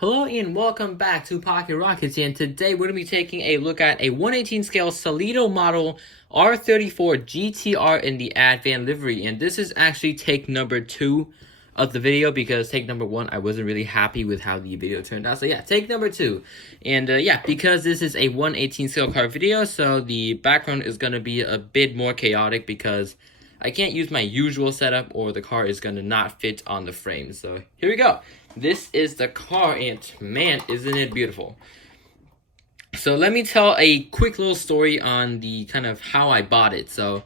Hello and welcome back to Pocket Rockets, and today we're going to be taking a look at a 118 scale Solido model R34 GTR in the ADVAN livery, and this is actually take number 2 of the video because take number 1 I wasn't really happy with how the video turned out. So yeah, take number 2. And yeah, because this is a 118 scale car video, so the background is going to be a bit more chaotic because I can't use my usual setup or the car is going to not fit on the frame. So here we go. This is the car, and man, isn't it beautiful. So let me tell a quick little story on the kind of how I bought it. So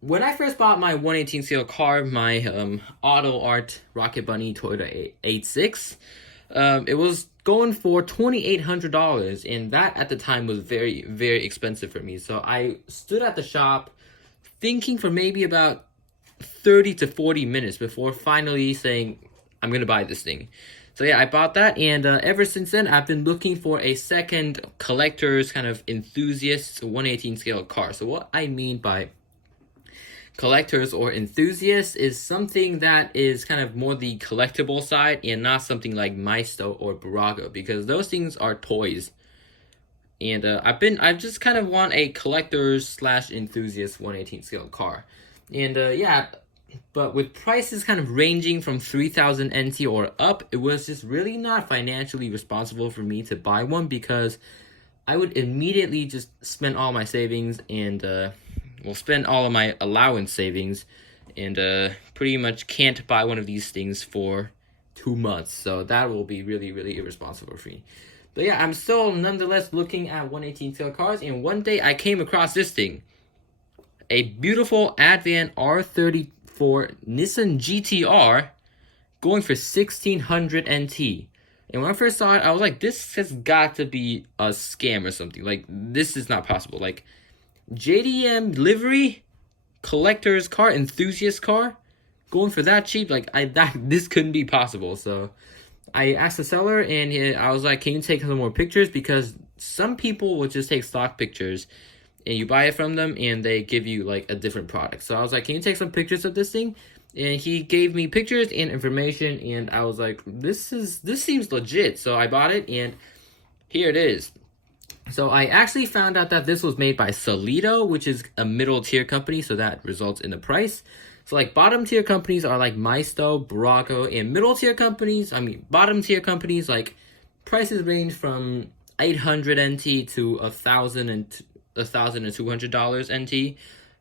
when I first bought my 118 scale car, my Auto Art Rocket Bunny Toyota 86, it was going for $2,800, and that at the time was very, very expensive for me. So I stood at the shop thinking for maybe about 30 to 40 minutes before finally saying, I'm going to buy this thing. So yeah, I bought that, and ever since then, I've been looking for a second collector's kind of enthusiast 118 scale car. So what I mean by collectors or enthusiasts is something that is kind of more the collectible side and not something like Maisto or Burago, because those things are toys. And I just kind of want a collector's slash enthusiast 118 scale car. And yeah, but with prices kind of ranging from 3,000 NT or up, it was just really not financially responsible for me to buy one, because I would immediately just spend all my savings and, spend all of my allowance savings, and pretty much can't buy one of these things for 2 months. So that will be really, really irresponsible for me. But yeah, I'm still nonetheless looking at 118 scale cars, and one day I came across this thing. A beautiful ADVAN R34 Nissan GTR going for 1,600 NT. And when I first saw it, I was like, this has got to be a scam or something. Like, this is not possible. Like, JDM livery, collector's car, enthusiast car, going for that cheap, like, this couldn't be possible. So I asked the seller, and I was like, can you take some more pictures? Because some people will just take stock pictures and you buy it from them and they give you like a different product. So I was like, can you take some pictures of this thing? And he gave me pictures and information, and I was like, this seems legit. So I bought it, and here it is. So I actually found out that this was made by Solido, which is a middle tier company, so that results in the price. So like bottom tier companies are like Maisto, Burago, and middle tier companies, bottom tier companies, like prices range from 800 NT to $1,200 NT.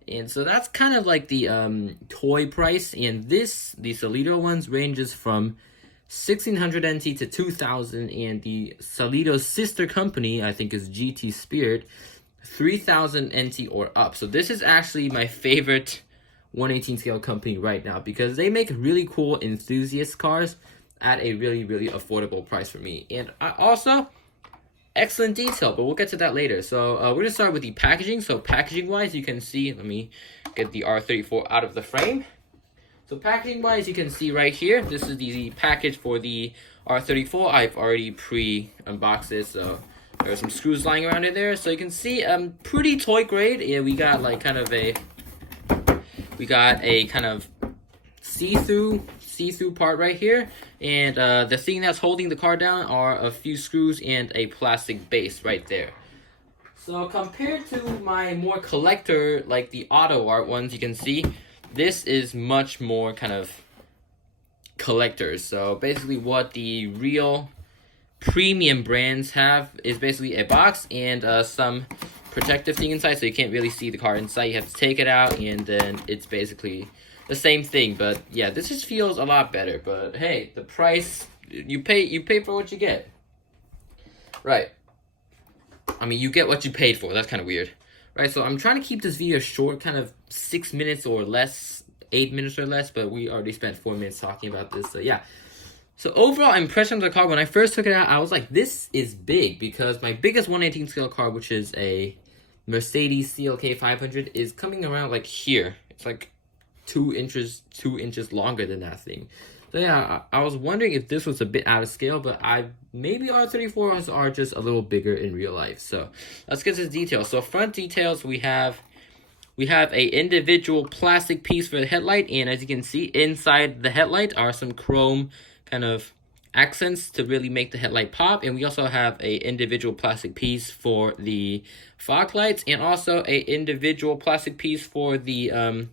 And so that's kind of like the toy price, and the Solido ones ranges from 1,600 NT to 2,000, and the Solido's sister company, I think, is GT Spirit, 3,000 NT or up. So this is actually my favorite 118 scale company right now, because they make really cool enthusiast cars at a really, really affordable price for me. And also excellent detail, but we'll get to that later. So we're gonna start with the packaging. So packaging wise, you can see, let me get the R34 out of the frame. So packaging wise, you can see right here, this is the package for the R34. I've already pre-unboxed this, so there are some screws lying around in there. So you can see pretty toy grade. Yeah, we got like kind of a kind of see-through part right here, and the thing that's holding the car down are a few screws and a plastic base right there. So compared to my more collector, like the Auto Art ones, you can see this is much more kind of collectors. So basically what the real premium brands have is basically a box and some protective thing inside, so you can't really see the car inside. You have to take it out, and then it's basically the same thing. But yeah, this just feels a lot better. But hey, the price, you pay for what you get, right? You get what you paid for. That's kind of weird, right? So I'm trying to keep this video short, kind of 6 minutes or less, 8 minutes or less, but we already spent 4 minutes talking about this. So yeah, so overall impression of the car, when I first took it out, I was like, this is big, because my biggest 118 scale car, which is a Mercedes CLK 500, is coming around like here. It's like 2 inches longer than that thing. So yeah, I was wondering if this was a bit out of scale, but maybe R34s are just a little bigger in real life. So let's get to the details. So front details, we have a individual plastic piece for the headlight, and as you can see, inside the headlight are some chrome kind of accents to really make the headlight pop, and we also have a individual plastic piece for the fog lights, and also a individual plastic piece for the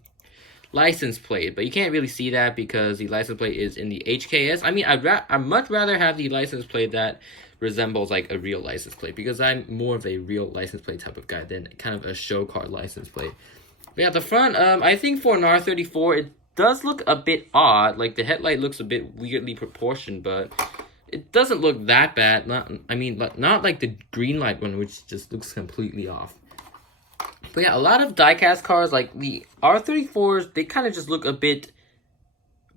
license plate. But you can't really see that because the license plate is in the HKS. I mean, I'd much rather have the license plate that resembles like a real license plate, because I'm more of a real license plate type of guy than kind of a show car license plate. But yeah, the front, I think for an R34, it does look a bit odd. Like the headlight looks a bit weirdly proportioned, but it doesn't look that bad. Not like the green light one, which just looks completely off. But yeah, a lot of diecast cars, like the R34s, they kind of just look a bit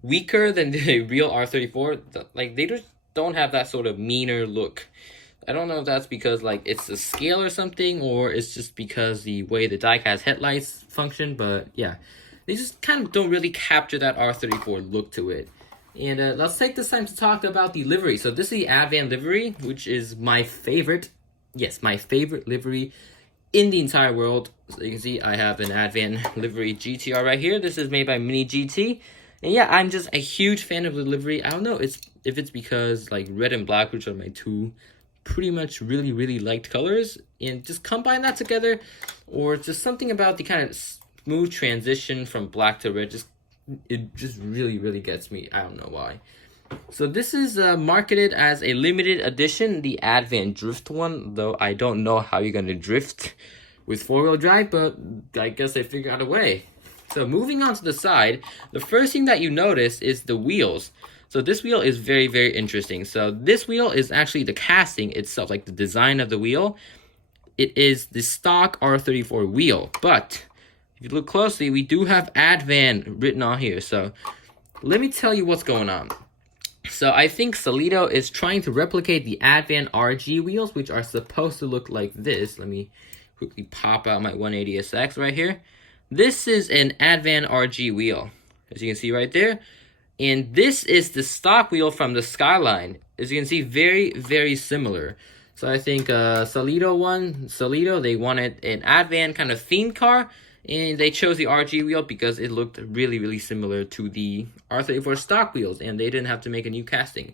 weaker than the real R34. Like they just don't have that sort of meaner look. I don't know if that's because like it's the scale or something, or it's just because the way the diecast headlights function. But yeah, they just kind of don't really capture that R34 look to it. And let's take this time to talk about the livery. So this is the ADVAN livery, which is my favorite. Yes, my favorite livery in the entire world. So you can see I have an ADVAN livery GTR right here. This is made by Mini GT. And yeah, I'm just a huge fan of the livery. I don't know if it's because like red and black, which are my two pretty much really liked colors, and just combine that together, or it's just something about the kind of smooth transition from black to red. It just really gets me. I don't know why. So this is marketed as a limited edition, the ADVAN Drift one, though I don't know how you're gonna drift with four-wheel drive, but I guess they figured out a way. So moving on to the side, the first thing that you notice is the wheels. So this wheel is very interesting. So this wheel is actually the casting itself, like the design of the wheel. It is the stock R34 wheel, but if you look closely, we do have ADVAN written on here. So let me tell you what's going on. So I think Solido is trying to replicate the ADVAN RG wheels, which are supposed to look like this. Let me quickly pop out my 180SX right here. This is an ADVAN RG wheel, as you can see right there. And this is the stock wheel from the Skyline. As you can see, very similar. So I think Solido, they wanted an ADVAN kind of themed car, and they chose the RG wheel because it looked really similar to the R34 stock wheels, and they didn't have to make a new casting.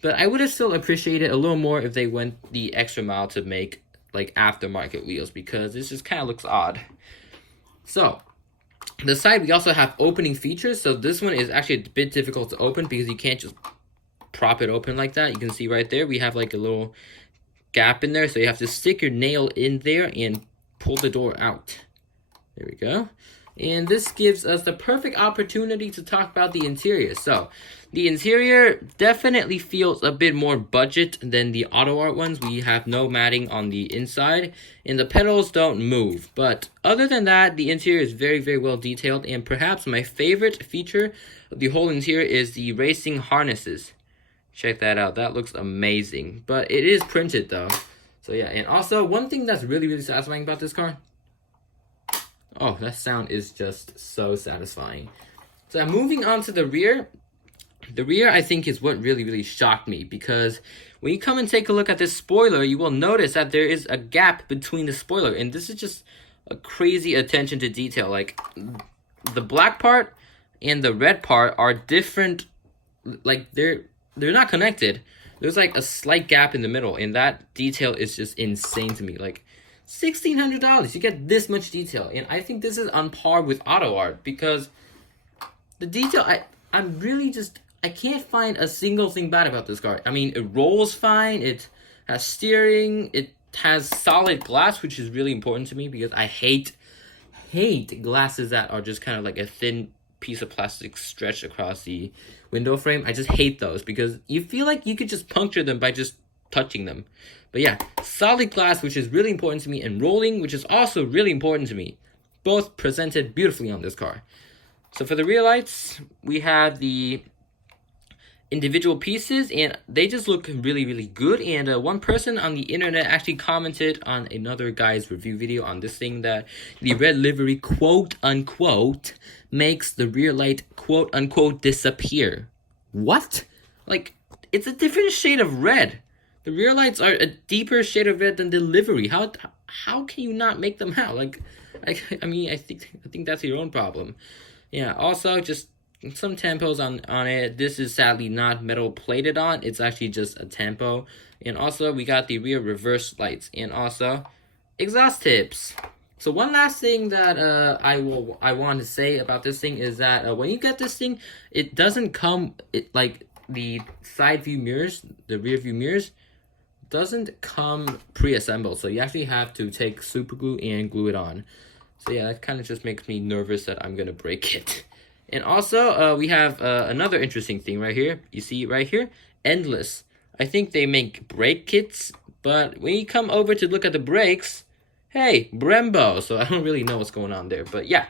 But I would have still appreciated a little more if they went the extra mile to make like aftermarket wheels, because this just kind of looks odd. So the side, we also have opening features. So this one is actually a bit difficult to open because you can't just prop it open like that. You can see right there, we have like a little gap in there. So you have to stick your nail in there and pull the door out. There we go. And this gives us the perfect opportunity to talk about the interior. So the interior definitely feels a bit more budget than the Auto Art ones. We have no matting on the inside, and the pedals don't move. But other than that, the interior is very well detailed, and perhaps my favorite feature of the whole interior is the racing harnesses. Check that out. That looks amazing. But it is printed though. So yeah, and also one thing that's really satisfying about this car. Oh, that sound is just so satisfying. So moving on to the rear. The rear, I think, is what really shocked me, because when you come and take a look at this spoiler, you will notice that there is a gap between the spoiler, and this is just a crazy attention to detail. Like, the black part and the red part are different. Like, they're not connected. There's like a slight gap in the middle, and that detail is just insane to me. Like, $1,600, you get this much detail, and I think this is on par with Auto Art, because the detail, I'm really just, I can't find a single thing bad about this car. I mean, it rolls fine, it has steering, it has solid glass, which is really important to me, because I hate glasses that are just kind of like a thin piece of plastic stretched across the window frame. I just hate those, because you feel like you could just puncture them by just touching them. But yeah, solid glass, which is really important to me, and rolling, which is also really important to me. Both presented beautifully on this car. So for the rear lights, we have the individual pieces, and they just look really good. And one person on the internet actually commented on another guy's review video on this thing that the red livery, quote unquote, makes the rear light, quote unquote, disappear. What? Like, it's a different shade of red. The rear lights are a deeper shade of red than the livery. How can you not make them out? Like, I mean, I think that's your own problem. Yeah, also, just some tampos on it. This is sadly not metal plated on. It's actually just a tampo. And also we got the rear reverse lights and also exhaust tips. So one last thing that I want to say about this thing is that when you get this thing, it doesn't come like the side view mirrors, the rear view mirrors doesn't come pre-assembled. So you actually have to take super glue and glue it on. So yeah, that kind of just makes me nervous that I'm gonna break it. And also we have another interesting thing right here. You see right here, Endless. I think they make brake kits, but when you come over to look at the brakes, hey, Brembo. So I don't really know what's going on there. But yeah,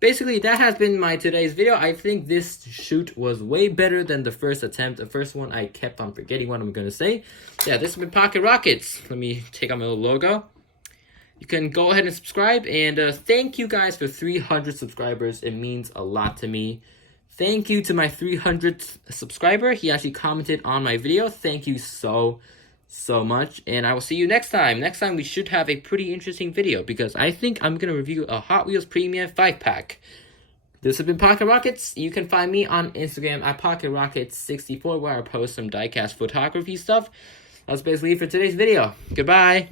basically that has been my today's video. I think this shoot was way better than the first attempt. The first one, I kept on forgetting what I'm going to say. Yeah, this has been Pocket Rockets. Let me take out my little logo. You can go ahead and subscribe. And thank you guys for 300 subscribers. It means a lot to me. Thank you to my 300th subscriber. He actually commented on my video. Thank you so much, and I will see you next time. Next time we should have a pretty interesting video because I think I'm gonna review a Hot Wheels Premium 5-pack. This has been Pocket Rockets. You can find me on Instagram at PocketRockets64 where I post some diecast photography stuff. That's basically it for today's video. Goodbye.